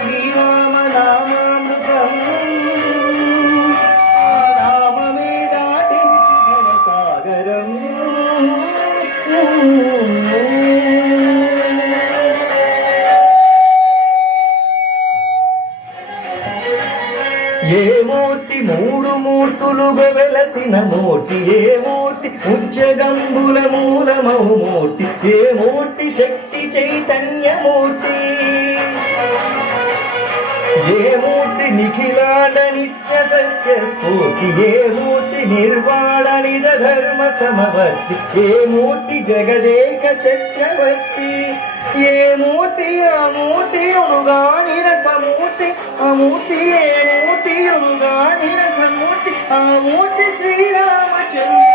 శ్రీరామ నామామృతం రామమే దాటించి భవసాగరం. ఏ మూర్తి మూడు మూర్తులుగా వెలసిన మూర్తి, ఏ మూర్తి ఉజ్జగంబుల మూలమౌ మూర్తి, ఏ మూర్తి శక్తి చైతన్యమూర్తి, ఏ మూర్తి నిఖిలాండ నిత్య సత్య స్ఫూర్తి, ఏ మూర్తి నిర్వాణ నిజ ధర్మ సమవర్తి, ఏ మూర్తి జగదేక చక్రవర్తి, ఏ మూర్తి ఆ మూర్తి ఉనుగాని రసమూర్తి, ఆ మూర్తి ఏ మూర్తి ఉనుగాని రసమూర్తి, ఆ మూర్తి శ్రీరామచంద్ర.